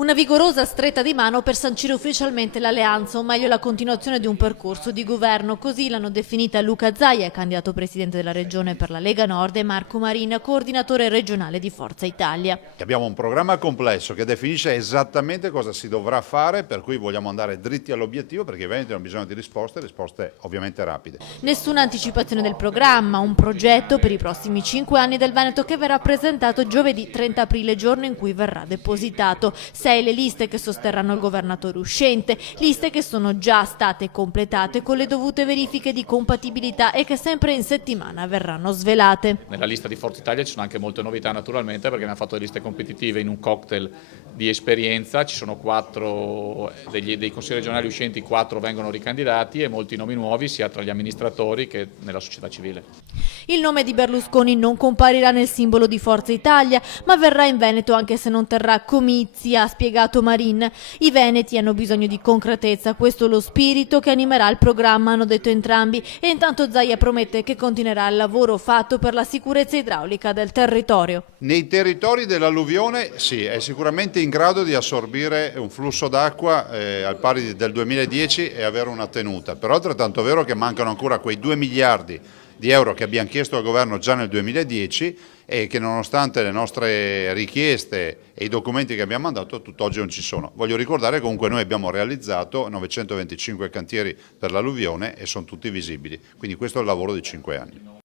Una vigorosa stretta di mano per sancire ufficialmente l'alleanza, o meglio la continuazione di un percorso di governo. Così l'hanno definita Luca Zaia, candidato presidente della regione per la Lega Nord, e Marco Marina, coordinatore regionale di Forza Italia. Abbiamo un programma complesso che definisce esattamente cosa si dovrà fare, per cui vogliamo andare dritti all'obiettivo, perché i veneti hanno bisogno di risposte ovviamente rapide. Nessuna anticipazione del programma, un progetto per i prossimi 5 anni del Veneto che verrà presentato giovedì 30 aprile, giorno in cui verrà depositato. 6 le liste che sosterranno il governatore uscente, liste che sono già state completate con le dovute verifiche di compatibilità e che sempre in settimana verranno svelate. Nella lista di Forza Italia ci sono anche molte novità naturalmente, perché abbiamo fatto le liste competitive in un cocktail di esperienza, ci sono 4 dei consigli regionali uscenti, 4 vengono ricandidati e molti nomi nuovi sia tra gli amministratori che nella società civile. Il nome di Berlusconi non comparirà nel simbolo di Forza Italia, ma verrà in Veneto anche se non terrà comizi, ha spiegato Marin. I veneti hanno bisogno di concretezza, questo è lo spirito che animerà il programma, hanno detto entrambi, e intanto Zaia promette che continuerà il lavoro fatto per la sicurezza idraulica del territorio. Nei territori dell'alluvione sì, è sicuramente in grado di assorbire un flusso d'acqua al pari del 2010 e avere una tenuta, però è altrettanto vero che mancano ancora quei 2 miliardi di euro che abbiamo chiesto al governo già nel 2010 e che nonostante le nostre richieste e i documenti che abbiamo mandato tutt'oggi non ci sono. Voglio ricordare che comunque noi abbiamo realizzato 925 cantieri per l'alluvione e sono tutti visibili, quindi questo è il lavoro di 5 anni.